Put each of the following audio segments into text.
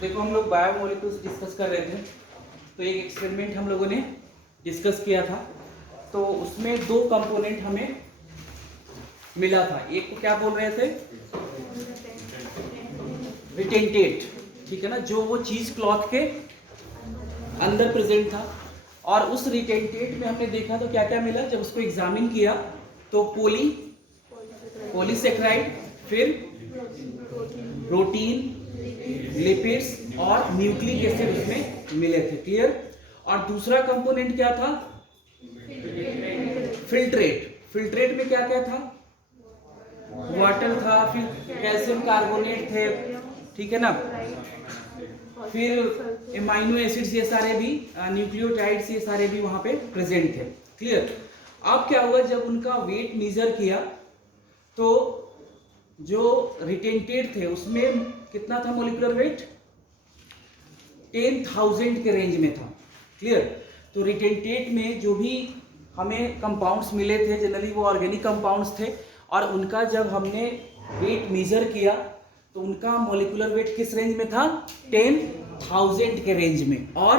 देखो हम लोग बायोमोलिक्यूल्स डिस्कस कर रहे थे, तो एक एक्सपेरिमेंट हम लोगों ने डिस्कस किया था। तो उसमें दो कंपोनेंट हमें मिला था। एक को क्या बोल रहे थे, रिटेंटेट, ठीक है ना, जो वो चीज क्लॉथ के अंदर प्रेजेंट था। और उस रिटेंटेट में हमने देखा तो क्या क्या मिला, जब उसको एग्जामिन किया तो पॉलीसेक्राइड, फिर प्रोटीन, लिपिड्स और न्यूक्लिक एसिड उसमें मिले थे। क्लियर। और दूसरा कंपोनेंट क्या था, फिल्ट्रेट। फिल्ट्रेट में क्या क्या था, वाटर था, फिर कैल्शियम कार्बोनेट थे, ठीक है ना, फिर एमाइनो एसिड्स, ये सारे भी न्यूक्लियोटाइड्स, ये सारे भी वहां पे प्रेजेंट थे। क्लियर। अब क्या हुआ, जब उनका वेट मेजर किया तो जो रिटेंटेड थे उसमें कितना था मॉलिक्यूलर वेट, 10,000 के रेंज में था। क्लियर। तो रिटेंटेड में जो भी हमें कंपाउंड्स मिले थे जनरली वो ऑर्गेनिक कंपाउंड्स थे, और उनका जब हमने वेट मेजर किया तो उनका मॉलिक्यूलर वेट किस रेंज में था, 10,000 के रेंज में और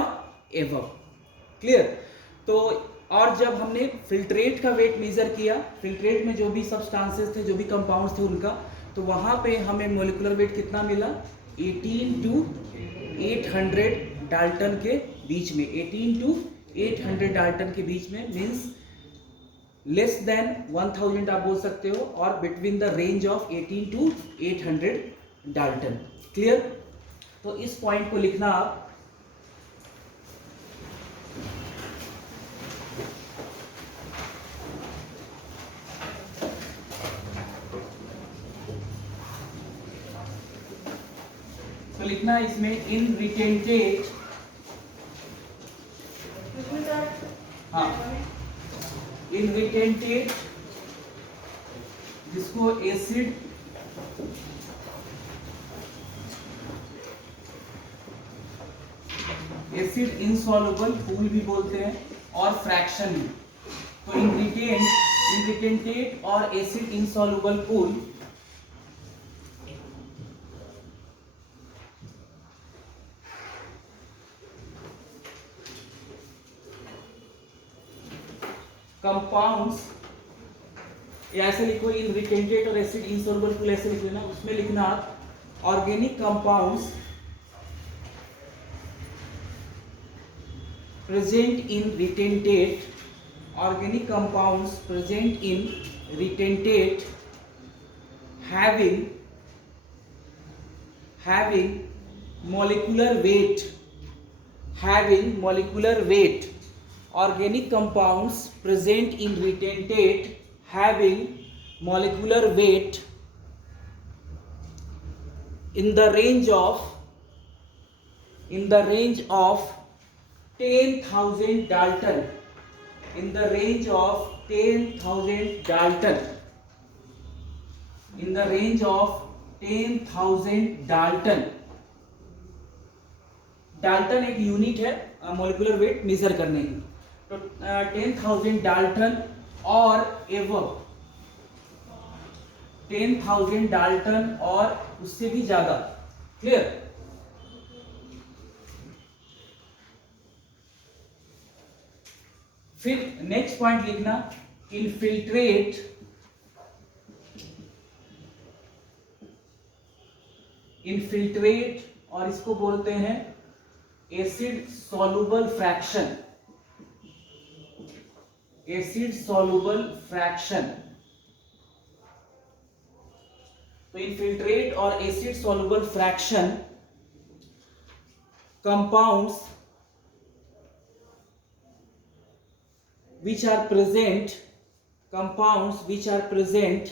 एवव। क्लियर। तो और जब हमने फिल्ट्रेट का वेट मेजर किया, फिल्ट्रेट में जो भी सब्सटेंसेस थे, जो भी कंपाउंड्स थे उनका, तो वहां पे हमें मॉलिक्यूलर वेट कितना मिला, 18 टू 800 डाल्टन के बीच में। 18 टू 800 डाल्टन के बीच में मीन्स लेस देन 1000 आप बोल सकते हो, और between the range of 18 to 800 dalton. Clear. तो इस पॉइंट को लिखना आप। तो लिखना इसमें इन रिटेंटेड, हाँ, इन रिटेंटेड, जिसको एसिड इनसॉल्युबल पूल भी बोलते हैं और फ्रैक्शन भी। तो इन रिटेंटेड और एसिड इनसॉल्युबल पूल कंपाउंड्स, ऐसे लिखो, इन रिटेंटेड और एसिड इनसॉल्युबल पूल ऐसे लिख लेना। उसमें लिखना organic compounds present in retentate, organic compounds present in retentate having molecular weight, organic compounds present in retentate having molecular weight in the range of 10,000 Dalton, in the range of 10,000 Dalton, in the range of 10,000 Dalton। Dalton एक unit है molecular weight measure करने की। तो 10,000 Dalton और एवव 10,000 Dalton और उससे भी ज्यादा। क्लियर। फिर नेक्स्ट पॉइंट लिखना, इनफिल्ट्रेट और इसको बोलते हैं एसिड सॉल्युबल फ्रैक्शन, तो इनफिल्ट्रेट और acid soluble fraction compounds which are present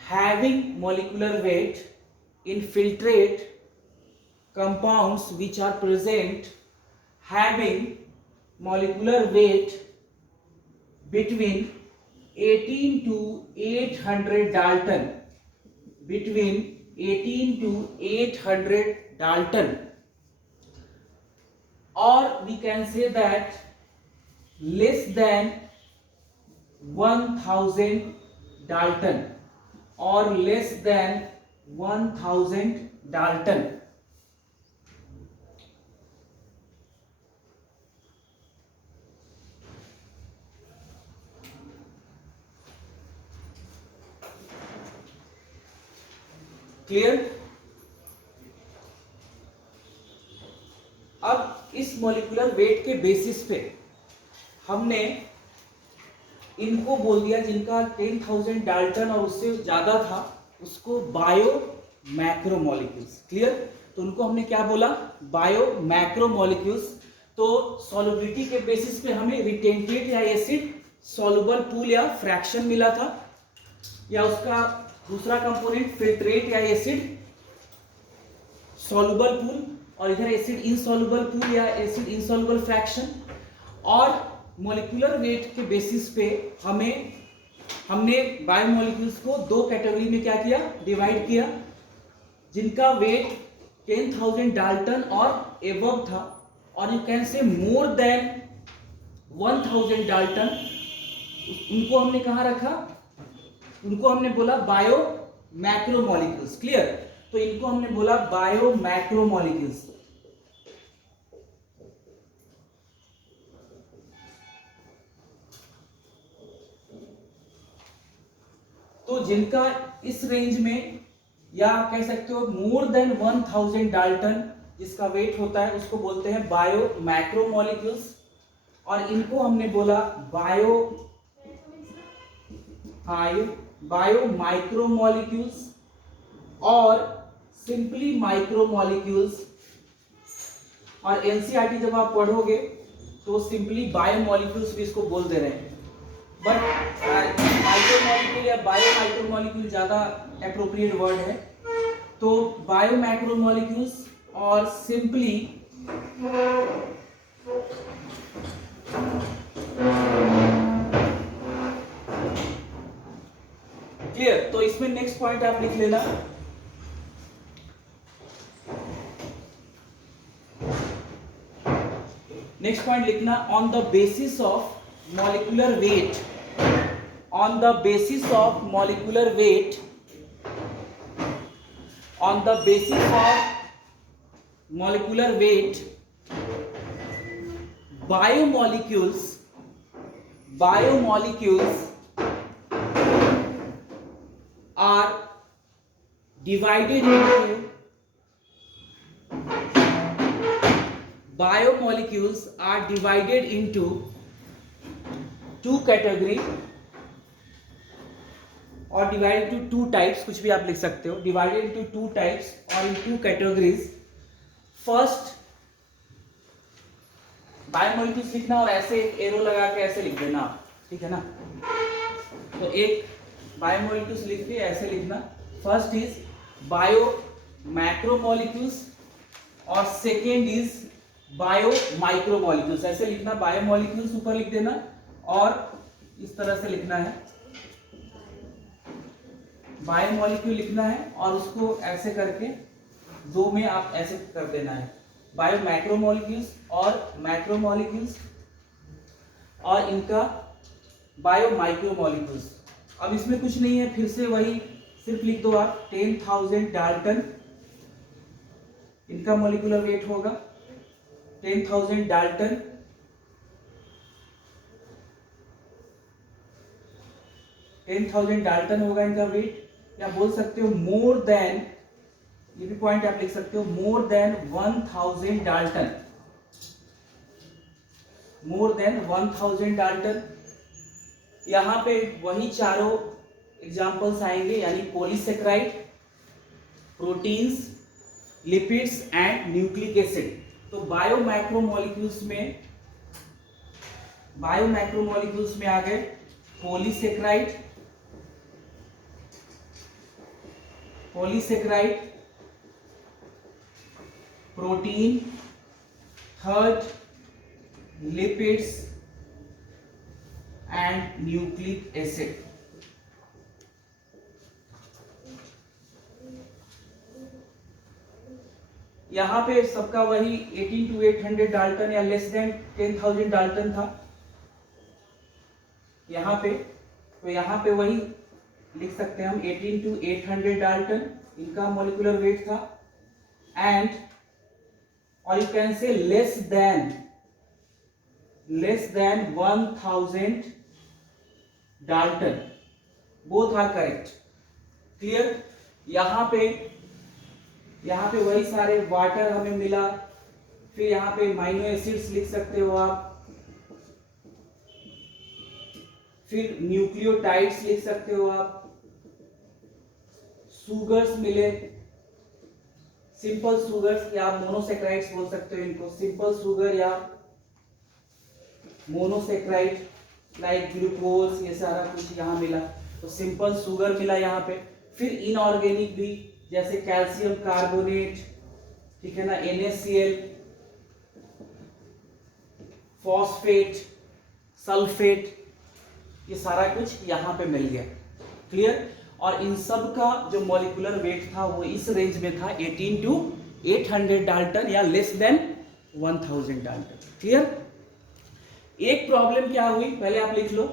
having molecular weight, infiltrate compounds which are present having molecular weight between 18 to 800 Dalton, between 18 to 800 Dalton, or we can say that less than 1000 Dalton, or less than 1000 Dalton, clear. अब इस molecular weight के basis पे हमने इनको बोल दिया, जिनका 10,000 Dalton और उससे ज्यादा था उसको बायो मैक्रोमोलिक्यूल्स। क्लियर। तो उनको हमने क्या बोला, बायो मैक्रोमोलिक्यूल्स। तो सॉल्युबिलिटी के बेसिस पे हमें रिटेंटेट या एसिड सॉल्युबल पूल या फ्रैक्शन मिला था, या उसका दूसरा कंपोनेंट फिल्ट्रेट या एसिड सॉल्युबल पूल, और इधर एसिड इनसॉल्युबल पूल या एसिड इनसॉल्युबल फ्रैक्शन। और मॉलिक्यूलर वेट के बेसिस पे हमने बायोमोलिक्यूल्स को दो कैटेगरी में क्या किया, डिवाइड किया। जिनका वेट 10,000 डाल्टन और एबव था, और यू कैन से मोर देन 1,000 डाल्टन, उनको हमने कहाँ रखा, उनको हमने बोला बायो मैक्रोमोलिक्यूल्स। क्लियर। तो इनको हमने बोला बायो मैक्रोमोलिक्यूल्स। तो जिनका इस रेंज में, या कह सकते हो मोर देन 1,000 डाल्टन जिसका वेट होता है, उसको बोलते हैं बायो मैक्रोमोलिक्यूल्स। और इनको हमने बोला बायो माइक्रोमोलिक्यूल्स और सिंपली माइक्रोमोलिक्यूल्स। और एनसीईआरटी जब आप पढ़ोगे तो सिंपली बायोमोलिक्यूल्स भी इसको बोल दे रहे हैं, बट माइक्रोमोलिक्यूल या बायो माइक्रोमोलिक्यूल ज्यादा एप्रोप्रिएट वर्ड है। तो बायो मैक्रोमोलिक्यूल्स और सिंपली क्लियर। तो इसमें नेक्स्ट पॉइंट आप लिख लेना, नेक्स्ट पॉइंट लिखना, on the basis of molecular weight, on the basis of molecular weight, on the basis of molecular weight, biomolecules are divided into two category और divided into two types, कुछ भी आप लिख सकते हो, डिवाइडेड इनटू टू टाइप्स और इन two categories. First biomolecules लिखना और ऐसे एक एरो लगा के ऐसे लिख देना, ठीक है ना। तो एक बायोमोलिक्यूल्स लिख के ऐसे लिखना, फर्स्ट इज बायो मैक्रोमोलिक्यूल्स और सेकेंड इज बायो माइक्रोमोलिक्यूल्स। ऐसे लिखना, बायोमोलिक्यूल्स ऊपर लिख देना और इस तरह से लिखना है, बायोमोलिक्यूल लिखना है और उसको ऐसे करके दो में आप ऐसे कर देना है, बायो मैक्रोमोलिक्यूल्स और मैक्रोमोलिक्यूल्स और इनका बायो माइक्रोमोलिक्यूल्स। अब इसमें कुछ नहीं है, फिर से वही सिर्फ लिख दो आप 10,000 डाल्टन इनका मॉलिक्यूलर वेट होगा, 10,000 डाल्टन, 10,000 डाल्टन होगा इनका वेट। या बोल सकते हो मोर देन, ये भी पॉइंट आप लिख सकते हो, more than 1,000 Dalton, more than 1,000 Dalton. यहां पे वही चारों एग्जांपल्स आएंगे, यानी polysaccharide, proteins, lipids and nucleic acid. तो बायो मैक्रोमोलिक्यूल्स में आ गए polysaccharide, protein, third lipids and nucleic acid. यहां पे सबका वही 18 to 800 डाल्टन या लेस देन 10,000 डाल्टन था यहां पे। तो यहां पे वही लिख सकते हैं हम 18 to 800 डाल्टन इनका मॉलिक्यूलर वेट था, एंड और you can say less than 1,000 dalton, both are correct. Clear. यहाँ पे वही सारे वाटर हमें मिला, फिर यहाँ पे अमीनो एसिड्स लिख सकते हो आप, फिर न्यूक्लियोटाइड्स लिख सकते हो आप, सुगर्स मिले, सिंपल सुगर्स या मोनोसेक्राइड्स बोल सकते हो इनको, सिंपल सुगर या मोनोसेक्राइड लाइक ग्लूकोज, ये सारा कुछ यहाँ मिला, तो सिंपल सुगर मिला यहाँ पे। फिर इनऑर्गेनिक भी, जैसे कैल्शियम कार्बोनेट, ठीक है ना, NaCl, फॉस्फेट, सल्फेट, ये सारा कुछ यहाँ पे मिल गया। क्लियर? और इन सब का जो मॉलिक्यूलर वेट था वो इस रेंज में था 18 to 800 डाल्टन या लेस देन 1000 डाल्टन। क्लियर? एक प्रॉब्लम क्या हुई, पहले आप लिख लो।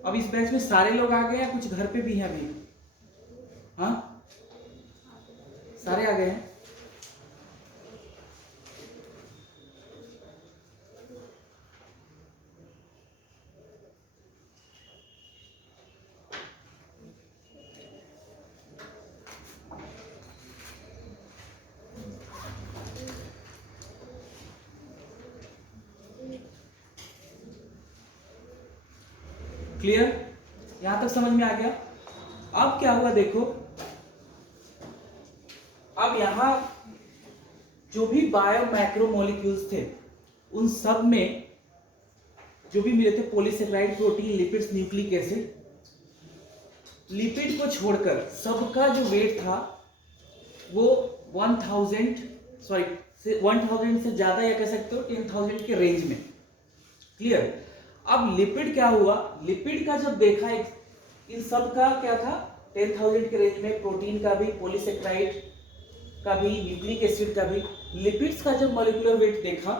अब इस बैच में सारे लोग आ गए हैं, कुछ घर पे भी हैं अभी? हाँ, सारे आ गए हैं। क्लियर? यहां तक समझ में आ गया? अब क्या हुआ देखो, अब यहां जो भी बायो मैक्रोमोलिक्यूल्स थे उन सब में जो भी मिले थे polysaccharide, protein, lipids, nucleic acid, lipid को छोड़कर सबका जो वेट था वो 1000 से ज्यादा या कह सकते हो 10,000 के रेंज में। क्लियर? अब लिपिड क्या हुआ, लिपिड का जब देखा इन सब का क्या था 10,000 के रेंज में, प्रोटीन का भी, पॉलीसेकेराइड का भी, न्यूक्लिक एसिड का भी। लिपिड्स का जब मॉलिक्यूलर वेट देखा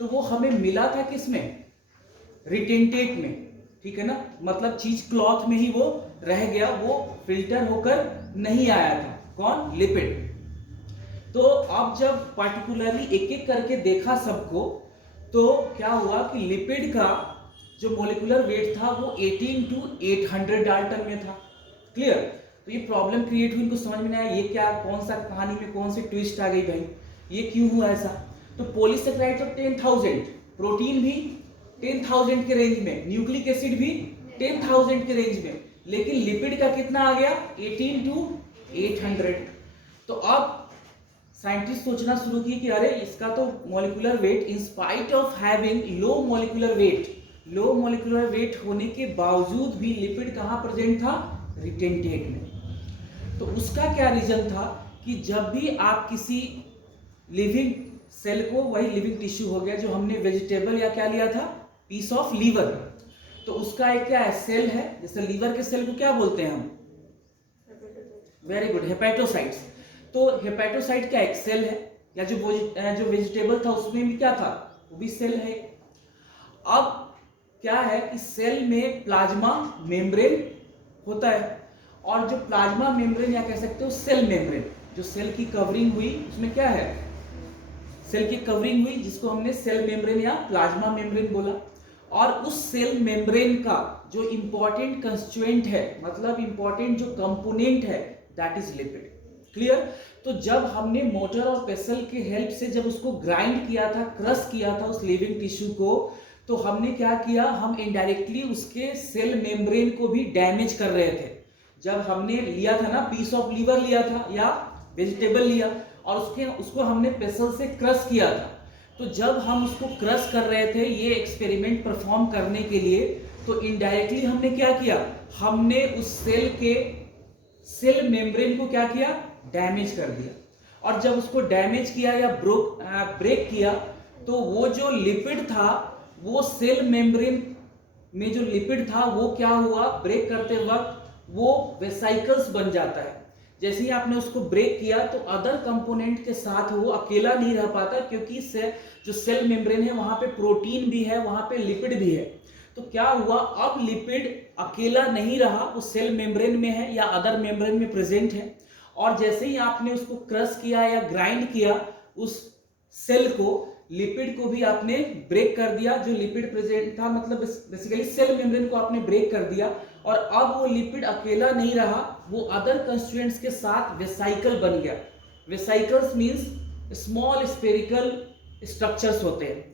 तो वो हमें मिला था किसमें, रिटेंटेट में, ठीक है ना, मतलब चीज क्लॉथ में ही वो रह गया, वो फिल्टर होकर नहीं आया था। कौन? लिपिड। तो अब जब पार्टिकुलरली एक एक करके देखा सबको तो क्या हुआ कि लिपिड का जो मॉलिक्यूलर वेट था वो 18 to 800 डाल्टन में था। क्लियर? तो ये प्रॉब्लम क्रिएट हुई, इनको समझ में नहीं आया ये क्या, कौन सा कहानी में कौन सी ट्विस्ट आ गई भाई, ये क्यों हुआ ऐसा। तो पॉलीसेकेराइड तो 10,000, प्रोटीन भी 10,000 के रेंज में, न्यूक्लिक एसिड भी 10,000 के रेंज में, लेकिन लिपिड का कितना आ गया 18 to 800। तो अब साइंटिस्ट सोचना शुरू किए कि अरे इसका तो molecular weight in spite of having low molecular weight होने के बावजूद भी लिपिड कहां प्रेजेंट था, रिटेंटेट में। तो उसका क्या रीजन था कि जब भी आप किसी लिविंग सेल को, वही लिविंग टिश्यू हो गया जो हमने वेजिटेबल या क्या लिया था, पीस ऑफ लीवर, तो उसका एक क्या है, सेल है, जैसे लीवर के सेल को क्या बोलते हैं हम, वेरी गुड, हेपेटोसाइट्स। तो हेपेटोसाइट क्या एक सेल है, या जो वेजिटेबल था उसमें भी क्या था, वो भी सेल है। अब क्या है कि सेल में प्लाज्मा मेम्ब्रेन होता है, और जो प्लाज्मा मेम्ब्रेन या कह सकते हो सेल मेम्ब्रेन, जो सेल की कवरिंग हुई उसमें क्या है, सेल की कवरिंग हुई जिसको हमने सेल मेम्ब्रेन या प्लाज्मा मेम्ब्रेन बोला। और उस सेल मेम्ब्रेन का जो इंपॉर्टेंट कंस्टिट्यूएंट है, मतलब इंपॉर्टेंट जो कंपोनेंट है, दैट इज लिपिड। क्लियर? तो जब हमने मोटर और पेसल के हेल्प से जब उसको ग्राइंड किया था, क्रश किया था उस लिविंग टिश्यू को, तो हमने क्या किया, हम इनडायरेक्टली उसके सेल मेम्ब्रेन को भी डैमेज कर रहे थे। जब हमने लिया था ना, पीस ऑफ लीवर लिया था या वेजिटेबल लिया, और उसको हमने पेसल से क्रश किया था, तो जब हम उसको क्रश कर रहे थे ये एक्सपेरिमेंट परफॉर्म करने के लिए, तो इनडायरेक्टली हमने क्या किया, हमने उस सेल के सेल मेम्ब्रेन को क्या किया, डैमेज कर दिया। और जब उसको डैमेज किया या ब्रेक किया तो वो जो लिपिड था वो सेल मेम्ब्रेन में जो लिपिड था वो क्या हुआ, ब्रेक करते वक्त वो वेसाइकल्स बन जाता है। जैसे ही आपने उसको ब्रेक किया तो अदर कंपोनेंट के साथ वो अकेला नहीं रह पाता, क्योंकि जो सेल मेम्ब्रेन है वहां पे प्रोटीन भी है, वहां पे लिपिड भी है। तो क्या हुआ, अब लिपिड अकेला नहीं रहा, वो सेल मेम्ब्रेन में है या अदर मेम्ब्रेन में प्रेजेंट है, और जैसे ही आपने उसको क्रश किया या ग्राइंड किया उस सेल को, लिपिड को भी आपने ब्रेक कर दिया। जो लिपिड प्रेजेंट था, मतलब बेसिकली सेल मेम्ब्रेन को आपने ब्रेक कर दिया, और अब वो लिपिड अकेला नहीं रहा, वो अदर कंस्टिट्यूएंट्स के साथ वेसाइकल बन गया। Vesicles means small spherical structures होते हैं,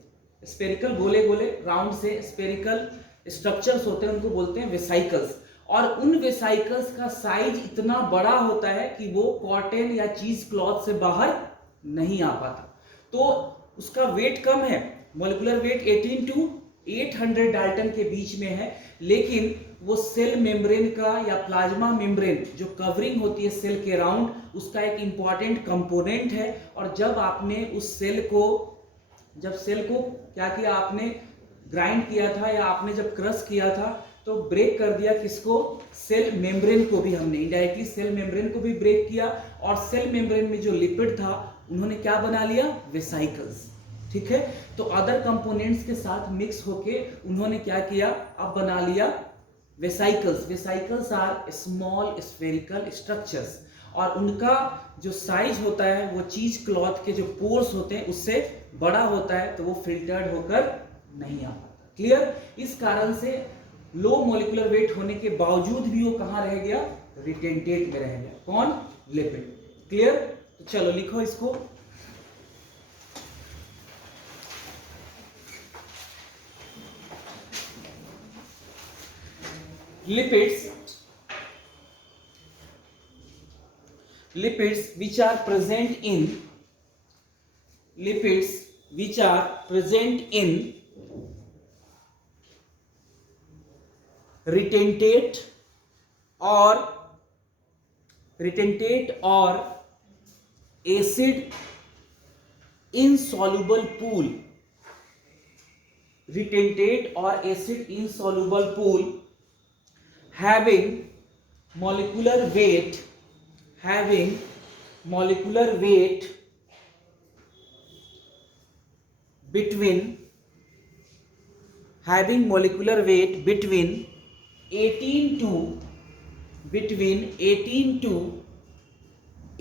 स्फेरिकल गोले गोले राउंड से स्फेरिकल स्ट्रक्चर्स होते हैं, उनको बोलते हैं वेसाइकल्स। और उन वेसाइकल्स का साइज इतना बड़ा होता है कि वो कॉटन या चीज क्लॉथ से बाहर नहीं आ पाता। तो उसका वेट कम है, मॉलिक्यूलर वेट 18 to 800 डाल्टन के बीच में है, लेकिन वो सेल मेम्ब्रेन का या प्लाज्मा मेम्ब्रेन जो कवरिंग होती है सेल के राउंड, उसका एक इंपॉर्टेंट कंपोनेंट है। और जब आपने उस सेल को क्या किया, आपने ग्राइंड किया था या आपने जब क्रश किया था तो ब्रेक कर दिया किसको, सेल मेम्ब्रेन को भी हमने इनडायरेक्टली सेल मेम्ब्रेन को भी ब्रेक किया, और सेल मेम्ब्रेन में जो लिपिड था उन्होंने क्या बना लिया, वेसाइकल्स। ठीक है, तो अदर कंपोनेंट्स के साथ मिक्स होके उन्होंने क्या किया, अब बना लिया vesicles. Vesicles are small spherical structures, और उनका जो साइज होता है वो चीज क्लॉथ के जो पोर्स होते हैं उससे बड़ा होता है, तो वो फिल्टर्ड होकर नहीं आ पाता। क्लियर? इस कारण से लो मॉलिक्यूलर वेट होने के बावजूद भी वो कहां रह गया, रिटेंटेट में रह गया। कौन? लिपिड। क्लियर? तो चलो लिखो इसको। Lipids which are present in retentate or acid insoluble pool, retentate or acid insoluble pool having molecular weight between 18 to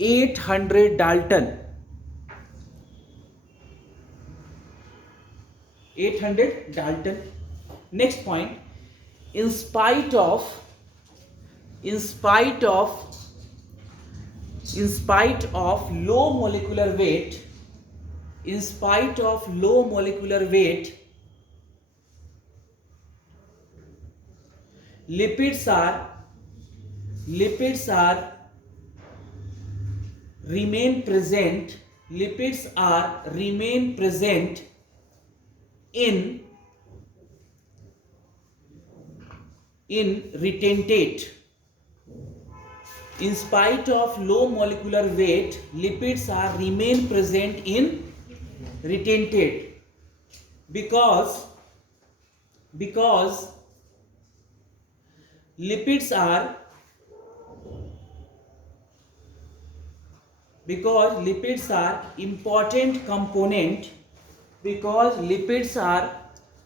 800 Dalton. 800 Dalton. Next point, in spite of low molecular weight, lipids remain present in retentate. In spite of low molecular weight, lipids remain present in retentate because lipids are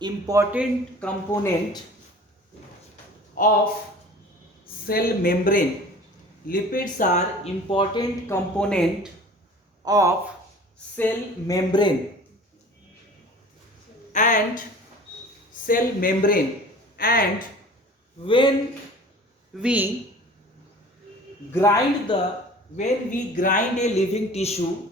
important component of cell membrane. Lipids are important component of cell membrane and when we grind a living tissue,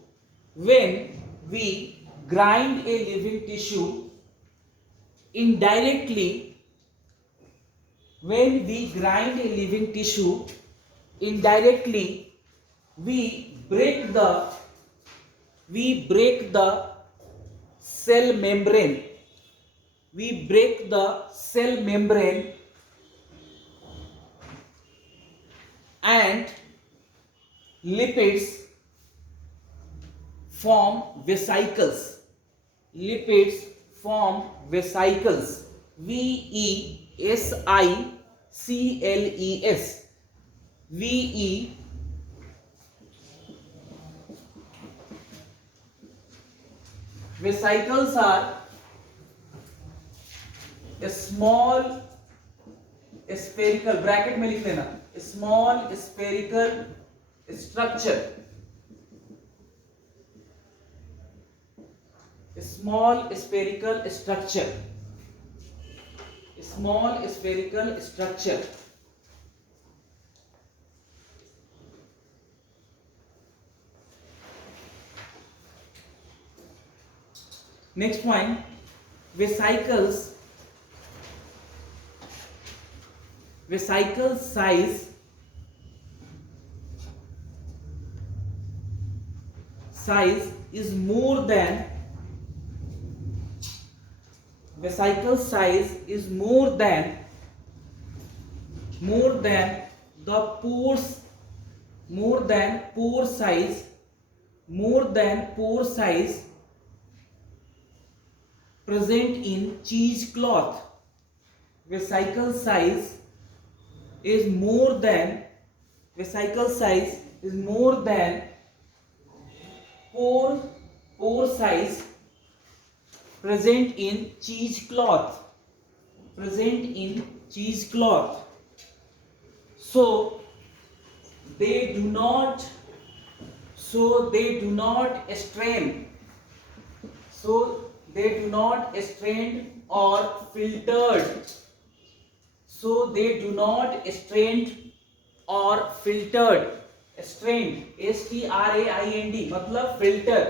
indirectly we break the cell membrane. And lipids form vesicles. Lipids form vesicles. VESICLES. VE vesicles are a small spherical, bracket में लिख लेना, small spherical structure. Small spherical structure. Small spherical structure. Next point, vesicles size is more than vesicle size is more than the pores, more than pore size present in cheesecloth. Vesicle size is more than pore size present in cheesecloth. So they do not strain or filtered. Strained, STRAIND मतलब filter,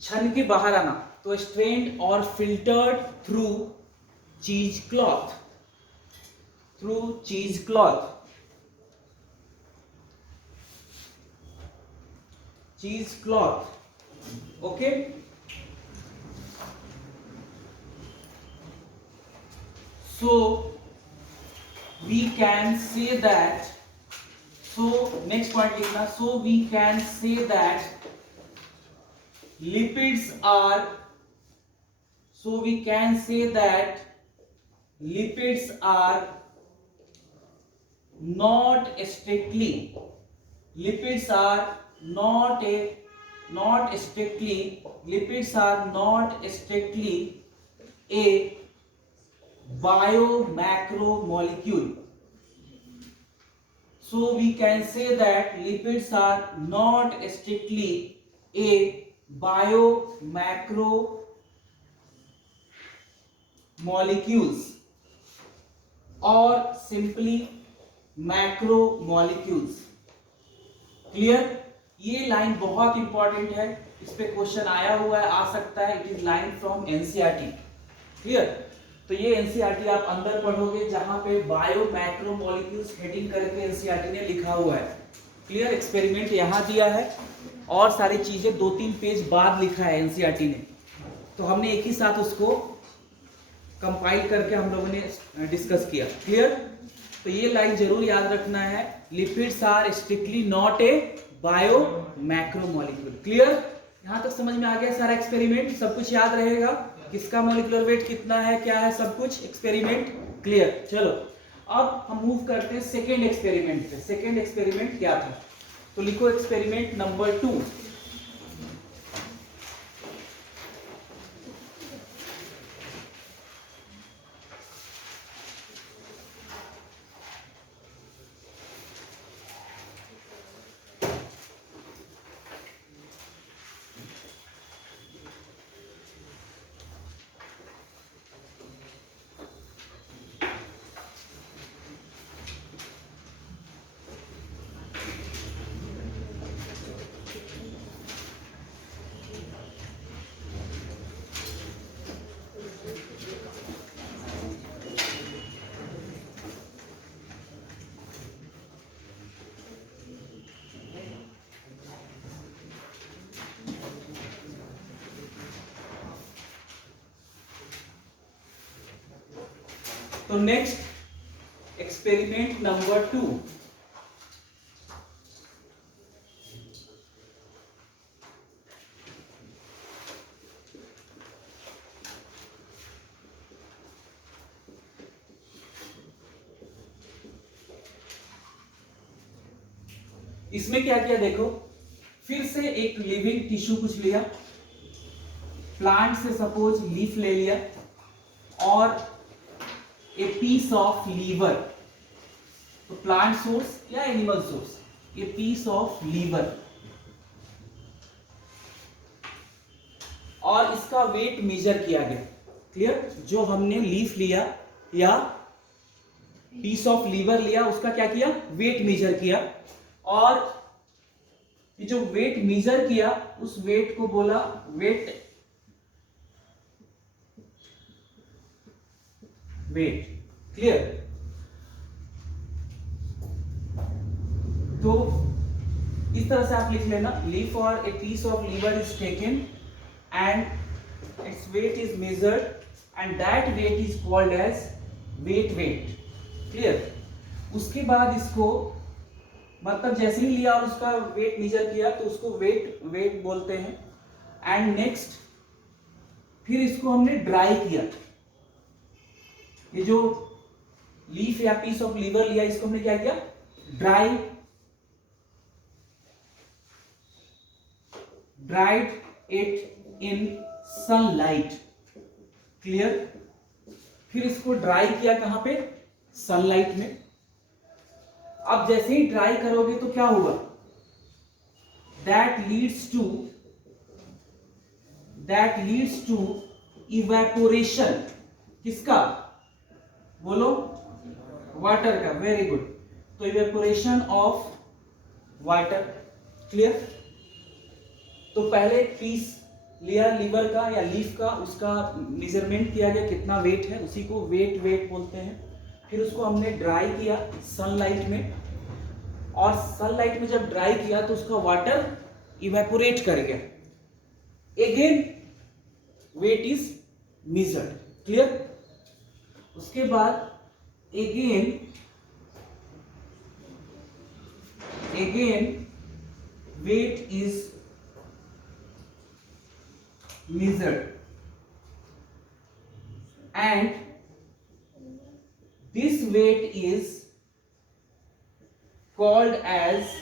छन के बाहर आना, तो strained और filtered through cheesecloth. Okay. So we can say that, next point लिखना, so we can say that lipids are not strictly a biomacromolecule. So we can say that lipids are not strictly a biomacromolecules or simply macromolecules. Clear? ये line बहुत important है, इस पे question आया हुआ है, आ सकता है. It is line from NCERT. Clear? तो ये एनसीईआरटी आप अंदर पढ़ोगे जहां पे बायो मैक्रोमोलिक्यूल्स हेडिंग करके एनसीईआरटी ने लिखा हुआ है. क्लियर? एक्सपेरिमेंट यहां दिया है और सारी चीजें 2-3 पेज बाद लिखा है एनसीईआरटी ने, तो हमने एक ही साथ उसको कंपाइल करके हम लोगों ने डिस्कस किया. क्लियर? तो ये लाइन जरूर याद रखना है, lipids are strictly not a bio macromolecule. Clear? यहां तक समझ में आ गया सारा एक्सपेरिमेंट, सब कुछ याद रहेगा, किसका मोलिकुलर वेट कितना है, क्या है, सब कुछ एक्सपेरिमेंट. क्लियर? चलो अब हम मूव करते हैं सेकेंड एक्सपेरिमेंट पे. सेकेंड एक्सपेरिमेंट क्या था, तो लिखो एक्सपेरिमेंट नंबर 2. तो नेक्स्ट एक्सपेरिमेंट नंबर 2. इसमें क्या किया देखो, फिर से एक लिविंग टिश्यू कुछ लिया, प्लांट से सपोज लीफ ले लिया और ए पीस ऑफ लीवर, तो प्लांट सोर्स या animal source, a piece of liver, और इसका वेट मेजर किया गया। क्लियर? जो हमने लीफ लिया या पीस ऑफ लीवर लिया, उसका क्या किया, वेट मेजर किया, और ये जो वेट मेजर किया उस वेट को बोला वेट, क्लियर? तो इस तरह से आप लिख लेना, लीफ और a piece of liver is taken and its weight is measured and that weight is called as weight. Clear? उसके बाद इसको मतलब जैसे ही लिया और उसका वेट मेजर किया तो उसको वेट बोलते हैं। एंड नेक्स्ट फिर इसको हमने ड्राई किया, ये जो लीफ या पीस ऑफ लीवर लिया इसको हमने क्या किया, dried it in sunlight. Clear? फिर इसको ड्राई किया कहां पे, सनलाइट में। अब जैसे ही ड्राई करोगे तो क्या होगा, दैट लीड्स टू इवेपोरेशन, किसका बोलो, वाटर का। Very good. तो इवेपोरेशन ऑफ वाटर। क्लियर? तो पहले पीस लिया लीवर का या लीफ का, उसका मेजरमेंट किया गया कितना वेट है, उसी को वेट बोलते हैं। फिर उसको हमने ड्राई किया सनलाइट में, और सनलाइट में जब ड्राई किया तो उसका वाटर इवेपोरेट कर गया। Again weight is measured. Clear? उसके बाद again weight is measured and this weight is called as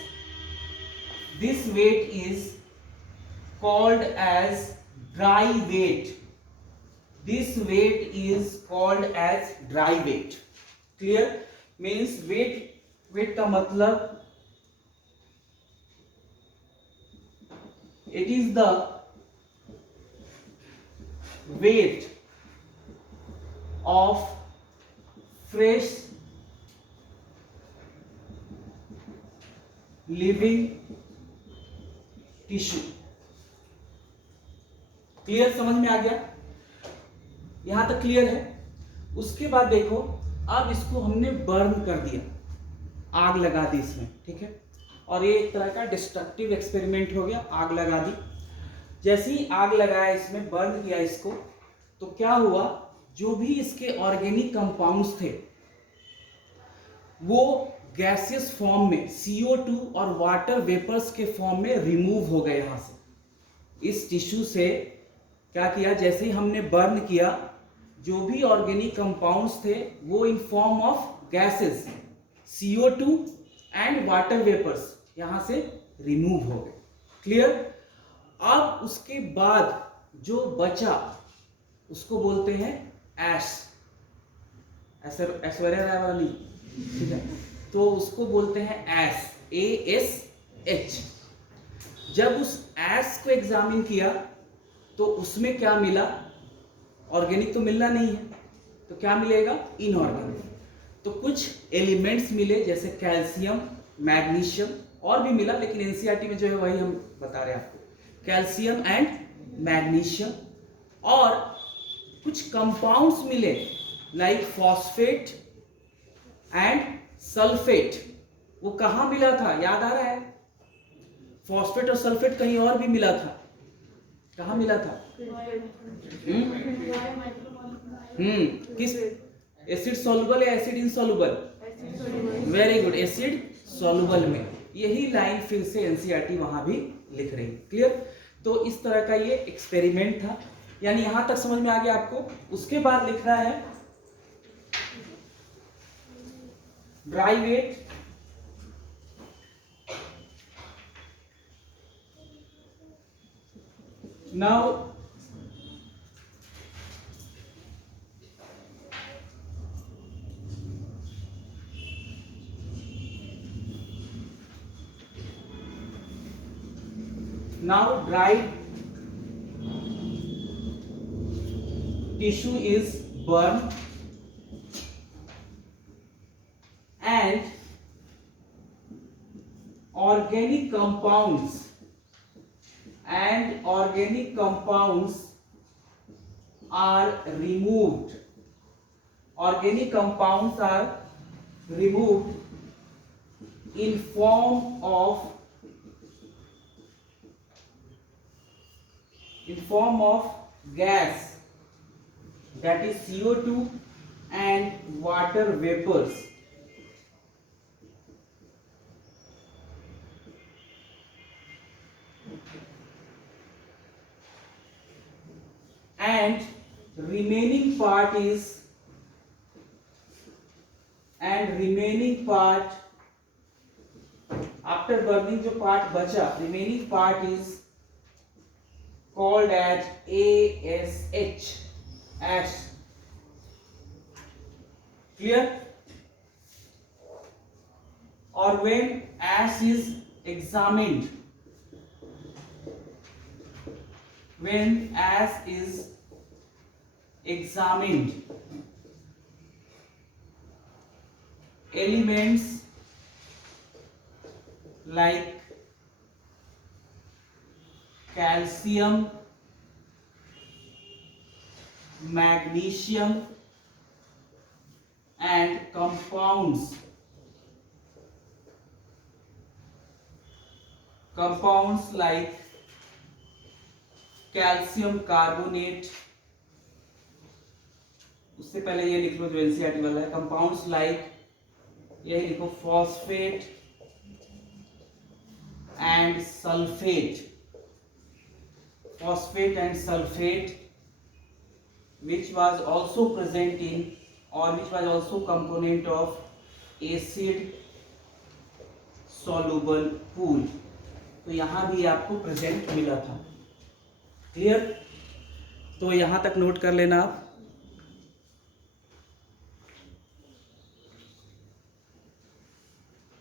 dry weight. This weight is called as dry weight. Clear? Means weight का मतलब it is the weight of fresh living tissue. Clear? समझ में आ गया? यहां तक clear है? उसके बाद देखो, अब इसको हमने बर्न कर दिया, आग लगा दी इसमें। ठीक है? और ये एक तरह का डिस्ट्रक्टिव एक्सपेरिमेंट हो गया, आग लगा दी। जैसे ही आग लगाया इसमें, बर्न किया इसको, तो क्या हुआ, जो भी इसके ऑर्गेनिक कंपाउंड्स थे वो गैसियस फॉर्म में CO2 और वाटर वेपर्स के फॉर्म में रिमूव हो गए यहां से। इस टिश्यू से क्या किया, जैसे ही हमने बर्न किया, जो भी ऑर्गेनिक कंपाउंड्स थे वो in form of gases CO2 and water vapours यहां से रिमूव हो गए। क्लियर? अब उसके बाद जो बचा उसको बोलते हैं ऐश, ऐश्वर्या राय वाला नहीं, ठीक है? तो उसको बोलते हैं ऐश, ASH। जब उस ऐश को एग्जामिन किया तो उसमें क्या मिला, ऑर्गेनिक तो मिलना नहीं है, तो क्या मिलेगा, इनऑर्गेनिक। तो कुछ एलिमेंट्स मिले जैसे कैल्शियम, मैग्नीशियम, और भी मिला, लेकिन एनसीईआरटी में जो है वही हम बता रहे हैं आपको, कैल्शियम एंड मैग्नीशियम। और कुछ कंपाउंड्स मिले लाइक फॉस्फेट एंड सल्फेट। वो कहां मिला था, याद आ रहा है? फॉस्फेट और सल्फेट कहीं और भी मिला था, कहां मिला था? किस, एसिड सॉल्युबल या acid insoluble? Very good, acid soluble में। यही लाइन फिर से एनसीईआरटी वहां भी लिख रही है। क्लियर? तो इस तरह का ये एक्सपेरिमेंट था, यानी यहां तक समझ में आ गया आपको। उसके बाद लिखना है dry weight Now dried tissue is burned and organic compounds are removed. Organic compounds are removed in form of gas, that is CO2 and water vapors. And remaining part after burning जो part बचा, remaining part is called as ASH. Ash. Clear? Or when ash is examined, elements like calcium, magnesium and compounds like calcium carbonate, उससे पहले ये लिख लो जो NCERT वाला है, compounds like, ये लिखो phosphate and sulphate which was also present in or which was also component of acid soluble pool. तो यहाँ भी आपको प्रेजेंट मिला था. क्लियर? तो यहाँ तक नोट कर लेना आप.